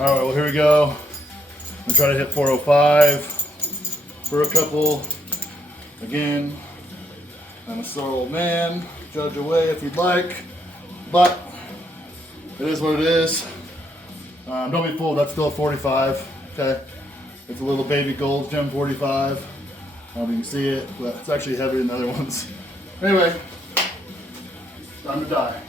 All right, well, here we go. I'm gonna try to hit 405 for a couple. Again, I'm a sore old man. Judge away if you'd like, but it is what it is. Don't be fooled, that's still a 45, okay? It's a little baby Gold's Gym 45. You can see it, but it's actually heavier than the other ones. Anyway, time to die.